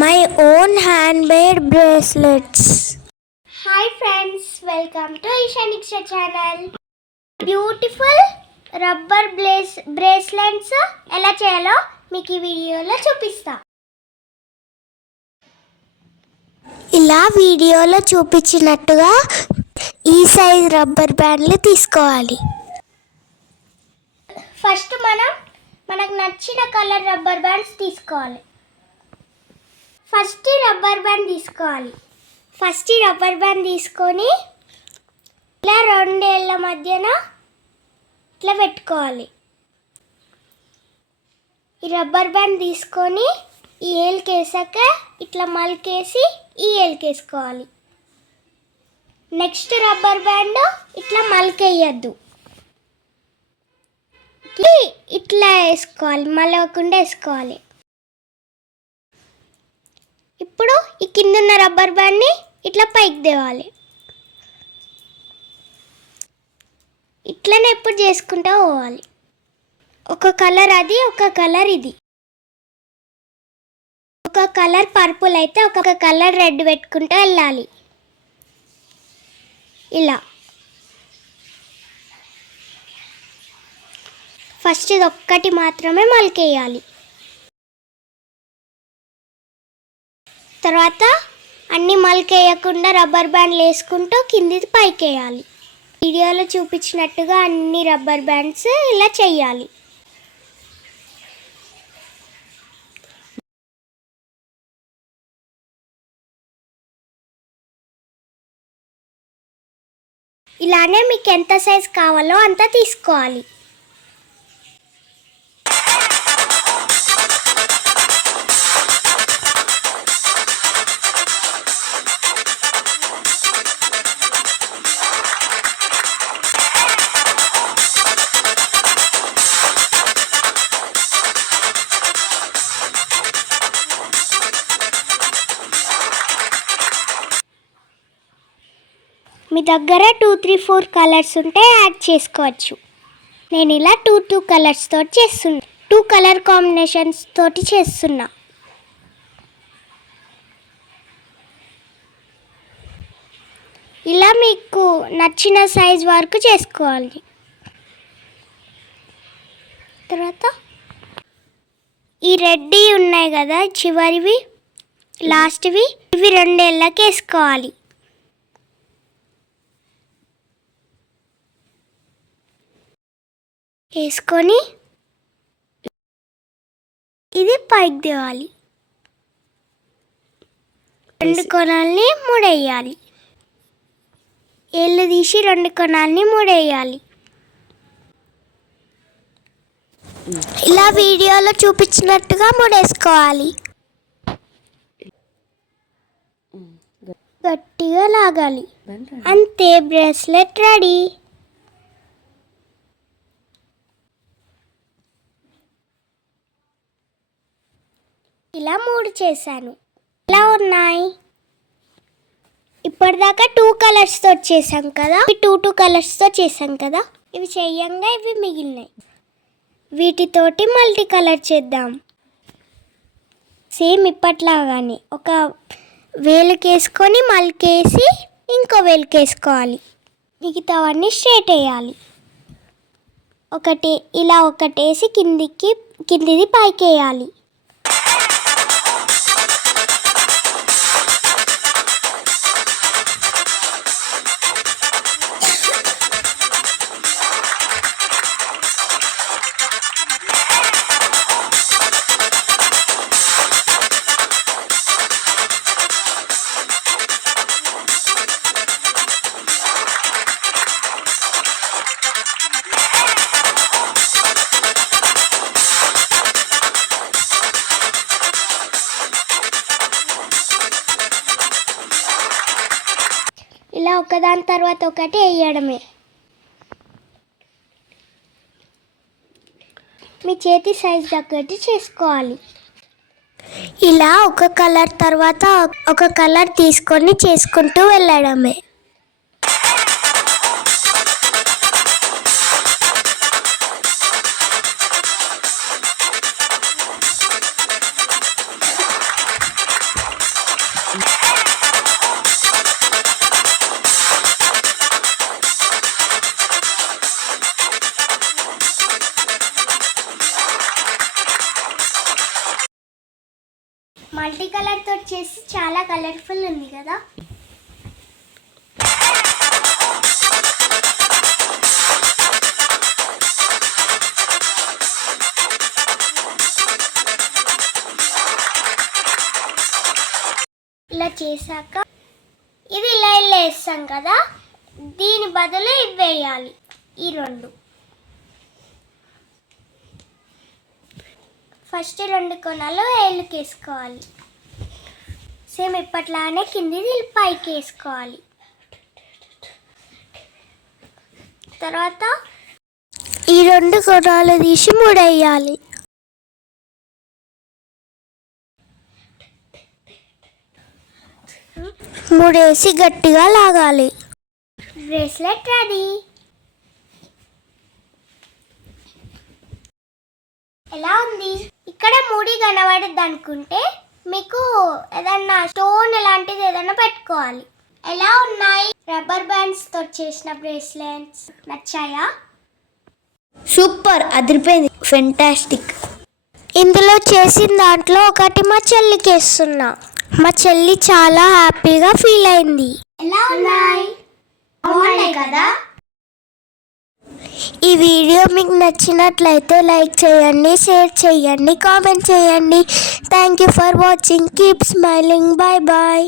my own handmade bracelets. Hi friends, welcome to Ishanikshya channel. Beautiful rubber bracelets ఎలా చేయాలో మీకు ఈ వీడియోలో చూపిస్తా. ఇలా వీడియోలో చూపించినట్టుగా ఈ సైజ్ రబ్బర్ బ్యాండ్లు తీసుకోవాలి. ఫస్ట్ మనకు నచ్చిన కలర్ రబ్బర్ బ్యాండ్స్ తీసుకోవాలి. ఫస్ట్ రబ్బర్ బ్యాండ్ తీసుకొని ఇలా రెండేళ్ల మధ్యన ఇట్లా పెట్టుకోవాలి. ఈ రబ్బర్ బ్యాండ్ తీసుకొని ఈ ఏలుకేసాక ఇట్లా మలికేసి ఈ ఏలుకేసుకోవాలి. నెక్స్ట్ రబ్బర్ బ్యాండ్ ఇట్లా మలికేయద్దు, ఇట్లా వేసుకోవాలి, మలవకుండా వేసుకోవాలి. ఇప్పుడు ఈ కింద ఉన్న రబ్బర్ బ్యాండ్ని ఇట్లా పైకి తేవాలి. ఇట్లనే ఎప్పుడు చేసుకుంటూ పోవాలి. ఒక కలర్ అది, ఒక కలర్ ఇది. ఒక కలర్ పర్పుల్ అయితే ఒక కలర్ రెడ్ పెట్టుకుంటూ వెళ్ళాలి. ఇలా ఫస్ట్ ఇది ఒక్కటి మాత్రమే మలికేయాలి. తర్వాత అన్ని మలికేయకుండా రబ్బర్ బ్యాండ్లు వేసుకుంటూ కిందిది పైకి వేయాలి. వీడియోలో చూపించినట్టుగా అన్ని రబ్బర్ బ్యాండ్స్ ఇలా చేయాలి. ఇలానే మీకు ఎంత సైజ్ కావాలో అంత తీసుకోవాలి. మీ దగ్గర 2, 3, 4 కలర్స్ ఉంటే యాడ్ చేసుకోవచ్చు. నేను ఇలా 2 కలర్స్ తోటి చేస్తున్నా, 2 కలర్ కాంబినేషన్స్ తోటి చేస్తున్నా. ఇలా మీకు నచ్చిన సైజ్ వరకు చేసుకోవాలి. తర్వాత ఈ రెడ్డి ఉన్నాయి కదా చివరివి, లాస్ట్వి, ఇవి రెండేళ్ళకి వేసుకోవాలి. వేసుకొని ఇది పైకి తేవాలి. 2 కొనాలని ముడేయాలి. ఏళ్ళు తీసి 2 కొనాలని ముడేయాలి. ఇలా వీడియోలో చూపించినట్టుగా ముడేసుకోవాలి. గట్టిగా లాగాలి. అంతే, బ్రేస్లెట్ రెడీ. ఇలా 3 చేశాను. ఇలా ఉన్నాయి. ఇప్పటిదాకా 2 కలర్స్తో చేసాం కదా, 2 కలర్స్తో చేసాం కదా, ఇవి చెయ్యంగా ఇవి మిగిలినాయి. వీటితోటి మల్టీ కలర్ చేద్దాం. సేమ్ ఇప్పట్లాగానే ఒక వేలుకేసుకొని మల్కేసి ఇంకో వేలుకేసుకోవాలి. మిగతావన్నీ స్ట్రేట్ వేయాలి. ఇలా ఒకటేసి కిందిది పైకి వేయాలి. ఇలా ఒకదాని తర్వాత ఒకటి వేయడమే. మీ చేతి సైజ్ తగ్గట్టు చేసుకోవాలి. ఇలా ఒక కలర్ తర్వాత ఒక కలర్ తీసుకొని చేసుకుంటూ వెళ్ళడమే. మల్టీ కలర్ తో చేసి చాలా కలర్ఫుల్ ఉంది కదా. ఇలా చేశాక ఇది ఇలా వేస్తాం కదా, దీని బదులు ఇవి వేయాలి. ఈ రెండు ఫస్ట్ 2 కొనలు వేళ్ళకి వేసుకోవాలి. సేమ్ ఇప్పట్లానే కిందిది పైకి వేసుకోవాలి. తర్వాత ఈ 2 కొనాలు తీసి ముడేయాలి. ముడేసి గట్టిగా లాగాలి. Bracelet ready. ఎలా ఉంది? ఇక్కడ ముడి కనబడద్దు అనుకుంటే మీకు ఏదన్నా స్టోన్ లాంటిది ఏదన్నా పెట్టుకోవాలి. ఎలా ఉన్నాయి రబ్బర్ బ్యాండ్స్ తో చేసిన బ్రేస్లెట్స్? నచ్చాయా? సూపర్, అదిరిపోయింది, ఫెంటాస్టిక్. ఇందులో చేసిన దాంట్లో ఒకటి మా చెల్లికి వేస్తున్నా. మా చెల్లి చాలా హ్యాపీగా ఫీల్ అయింది. ఎలా ఉన్నాయి? బాగున్నాయి కదా. ఈ వీడియో మీకు నచ్చినట్లయితే లైక్ చేయండి, షేర్ చేయండి, కామెంట్ చేయండి. Thank you for watching. Keep smiling. Bye bye.